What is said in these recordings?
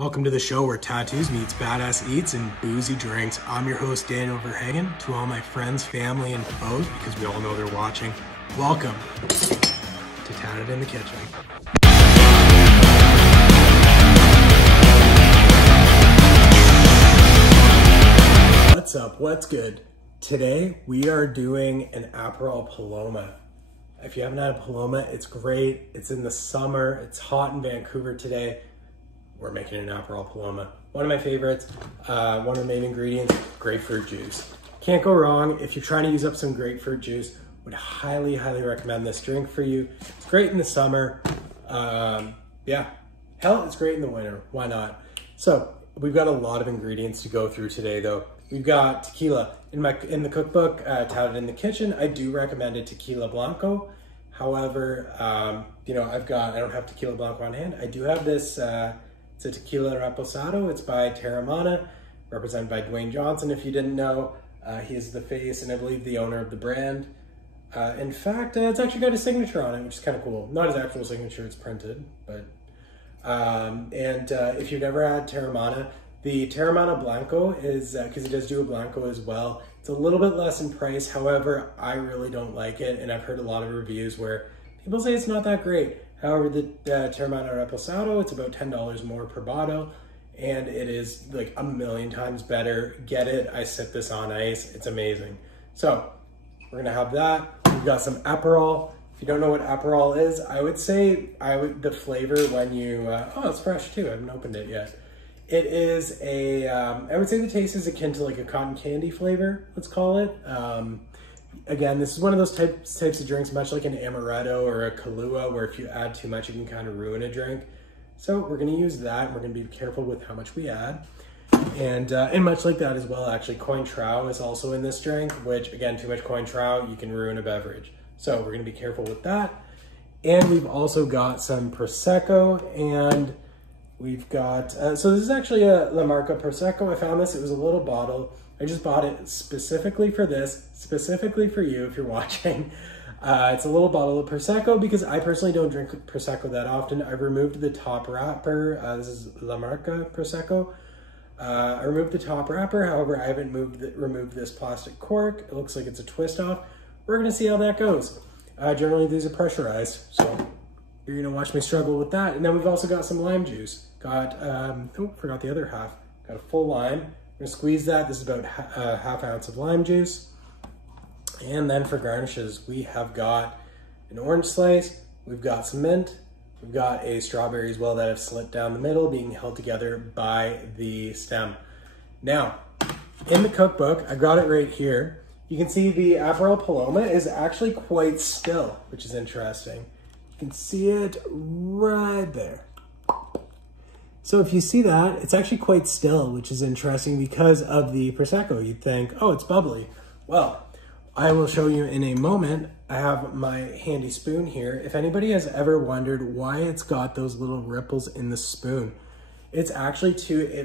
Welcome to the show where tattoos meets badass eats and boozy drinks. I'm your host, Daniel Verhagen. To all my friends, family, and foes, because we all know they're watching, welcome to Tatted in the Kitchen. What's up? What's good? Today, we are doing an Aperol Paloma. If you haven't had a Paloma, it's great. It's in the summer. It's hot in Vancouver today. We're making an Aperol Paloma. One of my favorites, one of the main ingredients, grapefruit juice. Can't go wrong. If you're trying to use up some grapefruit juice, would highly, highly recommend this drink for you. It's great in the summer. Yeah, hell, it's great in the winter. Why not? So we've got a lot of ingredients to go through today though. We've got tequila. In the cookbook, Tatted in the Kitchen, I do recommend a Tequila Blanco. However, I don't have Tequila Blanco on hand. I do have this, it's a Tequila Reposado. It's by Terramana, represented by Dwayne Johnson. If you didn't know, he is the face and I believe the owner of the brand. In fact, it's actually got his signature on it, which is kind of cool. Not his actual signature, it's printed, but, if you've never had Terramana, the Terramana Blanco is, because it does do a Blanco as well, it's a little bit less in price. However, I really don't like it, and I've heard a lot of reviews where people say it's not that great. However, the Terramana Reposado, it's about $10 more per bottle, and it is like a million times better. Get it, I sip this on ice, it's amazing. So, we're gonna have that. We've got some Aperol. If you don't know what Aperol is, I would say, the flavor when you, oh, it's fresh too, I haven't opened it yet. It is a, I would say the taste is akin to like a cotton candy flavor, let's call it. Again, this is one of those types of drinks, much like an amaretto or a Kahlua, where if you add too much, it can kind of ruin a drink. So we're gonna use that. We're gonna be careful with how much we add. And much like that as well, actually, Cointreau is also in this drink, which again, too much Cointreau, you can ruin a beverage. So we're gonna be careful with that. And we've also got some Prosecco, and we've got, so this is actually a La Marca Prosecco. I found this, it was a little bottle. I just bought it specifically for this, specifically for you if you're watching. It's a little bottle of Prosecco because I personally don't drink Prosecco that often. I've removed the top wrapper. This is La Marca Prosecco. I removed the top wrapper, however, I haven't removed this plastic cork. It looks like it's a twist off. We're gonna see how that goes. Generally these are pressurized, so you're gonna watch me struggle with that. And then we've also got some lime juice. Got, oh, forgot the other half. Got a full lime. I'm gonna squeeze that. This is about a half ounce of lime juice. And then for garnishes, we have got an orange slice, we've got some mint, we've got a strawberry as well that have slit down the middle, being held together by the stem. Now, in the cookbook, I got it right here. You can see the Aperol Paloma is actually quite still, which is interesting. You can see it right there. So if you see that, it's actually quite still, which is interesting because of the Prosecco. You'd think, oh, it's bubbly. Well, I will show you in a moment. I have my handy spoon here. If anybody has ever wondered why it's got those little ripples in the spoon, it's actually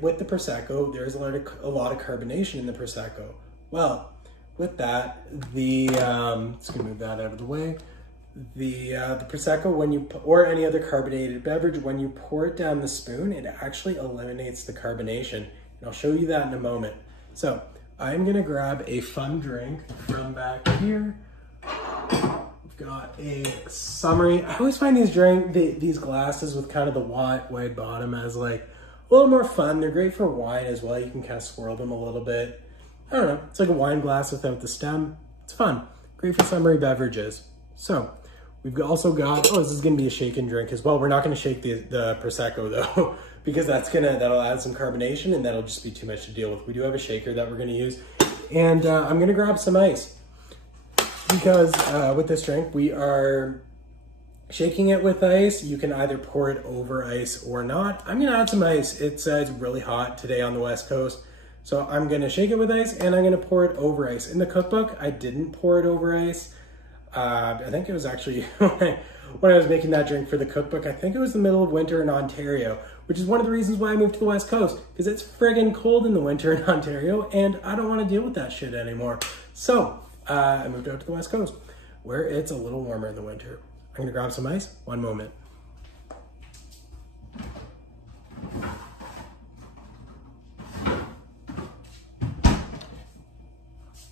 with the Prosecco, there's a lot of carbonation in the Prosecco. Well, with that, just gonna move that out of the way. The Prosecco, or any other carbonated beverage, when you pour it down the spoon, it actually eliminates the carbonation. And I'll show you that in a moment. So I'm gonna grab a fun drink from back here. We've got a summery. I always find these glasses with kind of the wide bottom as like a little more fun. They're great for wine as well. You can kind of swirl them a little bit. I don't know, it's like a wine glass without the stem. It's fun, great for summery beverages. So we've also got, oh, this is gonna be a shaken drink as well. We're not gonna shake the Prosecco though, because that'll add some carbonation and that'll just be too much to deal with. We do have a shaker that we're gonna use. And I'm gonna grab some ice because with this drink, we are shaking it with ice. You can either pour it over ice or not. I'm gonna add some ice. It's really hot today on the West Coast. So I'm gonna shake it with ice and I'm gonna pour it over ice. In the cookbook, I didn't pour it over ice. I think it was actually when I was making that drink for the cookbook, I think it was the middle of winter in Ontario, which is one of the reasons why I moved to the West Coast, because it's friggin' cold in the winter in Ontario and I don't want to deal with that shit anymore. So I moved out to the West Coast where it's a little warmer in the winter. I'm gonna grab some ice, one moment.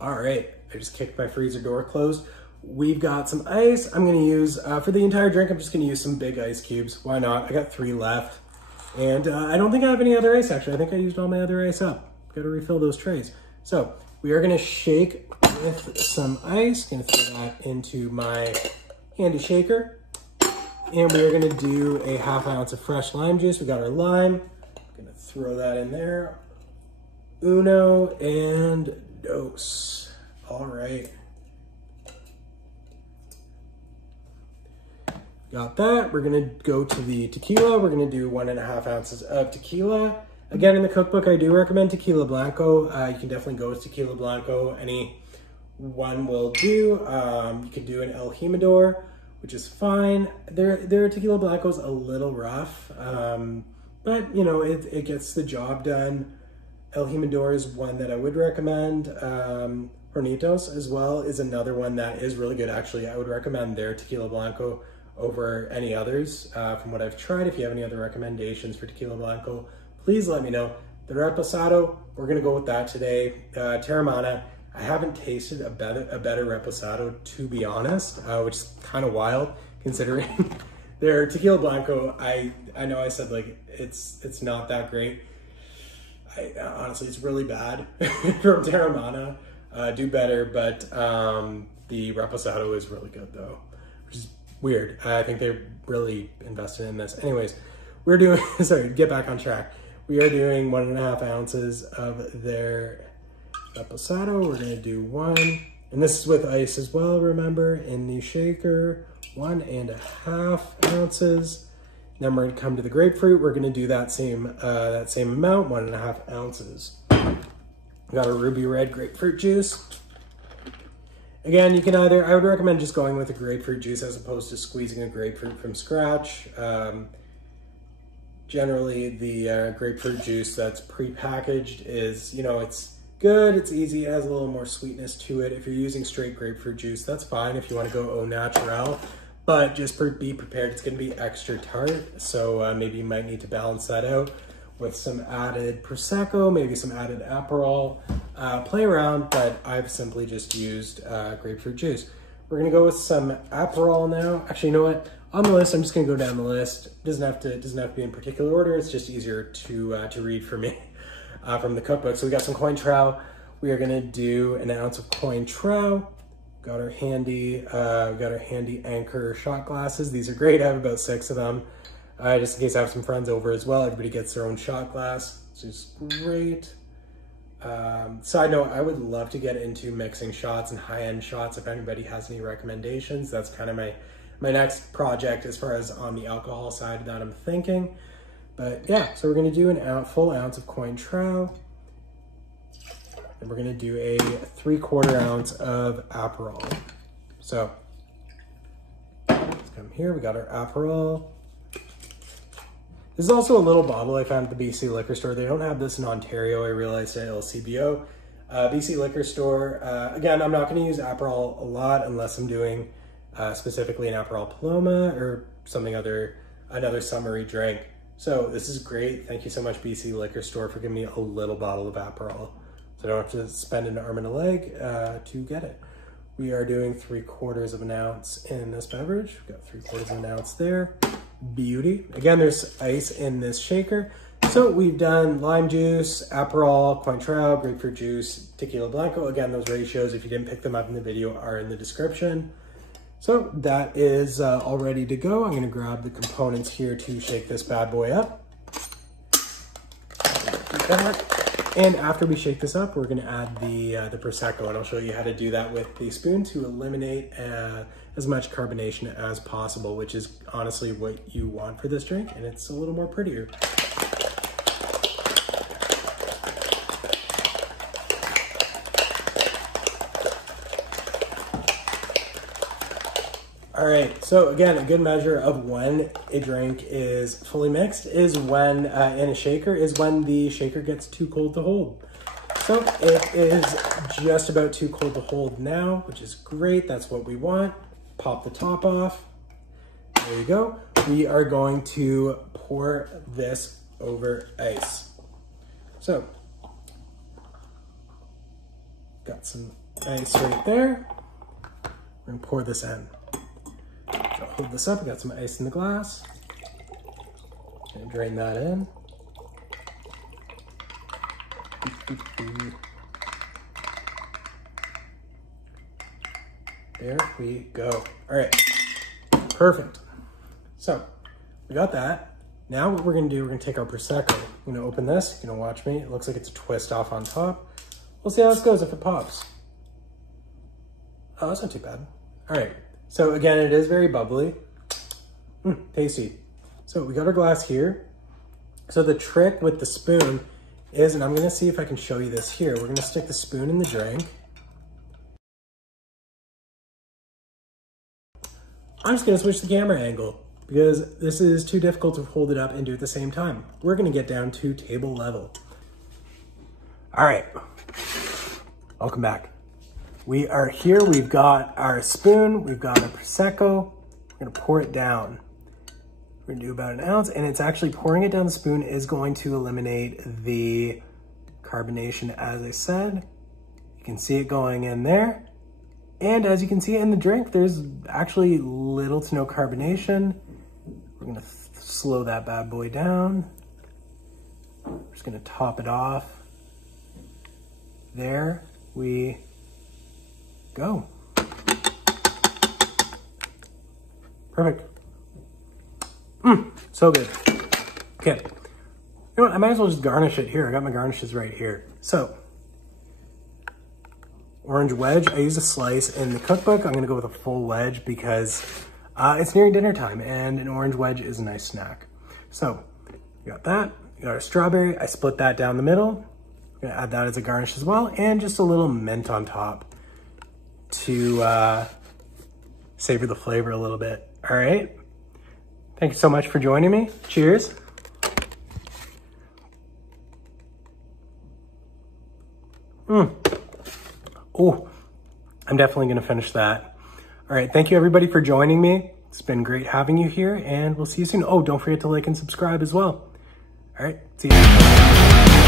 All right, I just kicked my freezer door closed. We've got some ice. I'm gonna use, for the entire drink, I'm just gonna use some big ice cubes. Why not? I got 3 left. And I don't think I have any other ice, actually. I think I used all my other ice up. Gotta refill those trays. So we are gonna shake with some ice. Gonna throw that into my handy shaker. And we are gonna do a 1/2 ounce of fresh lime juice. We got our lime. Gonna throw that in there. Uno and dos. All right. Got that. We're gonna go to the tequila. We're gonna do 1.5 ounces of tequila. Again, in the cookbook, I do recommend Tequila Blanco. You can definitely go with Tequila Blanco. Any one will do. You could do an El Jimador, which is fine. Their Tequila Blanco is a little rough, but you know, it gets the job done. El Jimador is one that I would recommend. Hornitos as well is another one that is really good. Actually, I would recommend their Tequila Blanco over any others from what I've tried. If you have any other recommendations for Tequila Blanco, please let me know. The reposado, we're gonna go with that today. Terramana, I haven't tasted a better reposado, to be honest, which is kind of wild considering their Tequila Blanco. I know I said like it's not that great. Honestly, it's really bad from Terramana. Do better, but the reposado is really good though, which is weird. I think they really invested in this. Anyways, we're doing, sorry, get back on track. We are doing 1.5 ounces of their reposado. We're gonna do 1, and this is with ice as well, remember, in the shaker, 1.5 ounces. Then we're gonna come to the grapefruit. We're gonna do that same amount, 1.5 ounces. We got a ruby red grapefruit juice. Again, you can either, I would recommend just going with a grapefruit juice as opposed to squeezing a grapefruit from scratch. Generally, the grapefruit juice that's pre-packaged is, you know, it's good, it's easy, it has a little more sweetness to it. If you're using straight grapefruit juice, that's fine if you want to go au naturel, but just be prepared, it's going to be extra tart, so maybe you might need to balance that out with some added Prosecco, maybe some added Aperol. Play around, but I've simply just used grapefruit juice. We're gonna go with some Aperol now. Actually, you know what? On the list, I'm just gonna go down the list. Doesn't have to be in particular order. It's just easier to read for me from the cookbook. So we got some Cointreau. We are gonna do 1 ounce of Cointreau. Got our handy Anchor shot glasses. These are great. I have about 6 of them. Just in case I have some friends over as well. Everybody gets their own shot glass, which is great. Side note, I would love to get into mixing shots and high-end shots. If anybody has any recommendations, that's kind of my next project as far as on the alcohol side that I'm thinking. But yeah, so we're gonna do a full ounce of Cointreau. And we're gonna do a 3/4 ounce of Aperol. So let's come here, we got our Aperol. This is also a little bottle I found at the BC liquor store. They don't have this in Ontario, I realized, at LCBO. BC liquor store, again, I'm not gonna use Aperol a lot unless I'm doing specifically an Aperol Paloma or something another summery drink. So this is great. Thank you so much, BC liquor store, for giving me a little bottle of Aperol. So I don't have to spend an arm and a leg to get it. We are doing 3/4 ounce in this beverage. We've got 3/4 ounce there. Beauty. Again, there's ice in this shaker. So we've done lime juice, Aperol, Cointreau, grapefruit juice, Tequila Blanco. Again, those ratios, if you didn't pick them up in the video, are in the description. So that is all ready to go. I'm gonna grab the components here to shake this bad boy up. And after we shake this up, we're gonna add the Prosecco, and I'll show you how to do that with the spoon to eliminate as much carbonation as possible, which is honestly what you want for this drink, and it's a little more prettier. All right, so again, a good measure of when a drink is fully mixed is when, in a shaker, is when the shaker gets too cold to hold. So it is just about too cold to hold now, which is great, that's what we want. Pop the top off, there you go. We are going to pour this over ice. So, got some Ice right there. We're gonna pour this in. So I'll hold this up, I got some ice in the glass. Gonna drain that in. There we go. All right, perfect. So we got that. Now what we're gonna do, we're gonna take our Prosecco. I'm gonna open this, you're gonna watch me. It looks like it's a twist off on top. We'll see how this goes if it pops. Oh, that's not too bad. All right, so again, it is very bubbly. Tasty. So we got our glass here. So the trick with the spoon is, and I'm gonna see if I can show you this here. We're gonna stick the spoon in the drink. I'm just gonna switch the camera angle because this is too difficult to hold it up and do it at the same time. We're gonna get down to table level. All right, welcome back. We are here, we've got our spoon, we've got our Prosecco. We're gonna pour it down. We're gonna do about an ounce, and it's actually pouring it down the spoon is going to eliminate the carbonation, as I said. You can see it going in there. And as you can see in the drink, there's actually little to no carbonation. We're gonna slow that bad boy down. We're just gonna top it off. There we go. Perfect. So good. Okay. You know what? I might as well just garnish it here. I got my garnishes right here. So, orange wedge. I use a slice in the cookbook. I'm gonna go with a full wedge because it's nearing dinner time and an orange wedge is a nice snack. So, we got that. We got our strawberry. I split that down the middle. I'm gonna add that as a garnish as well, and just a little mint on top to savor the flavor a little bit. All right. Thank you so much for joining me. Cheers. Oh, I'm definitely gonna finish that. All right, thank you everybody for joining me. It's been great having you here and we'll see you soon. Oh, don't forget to like and subscribe as well. All right, see you.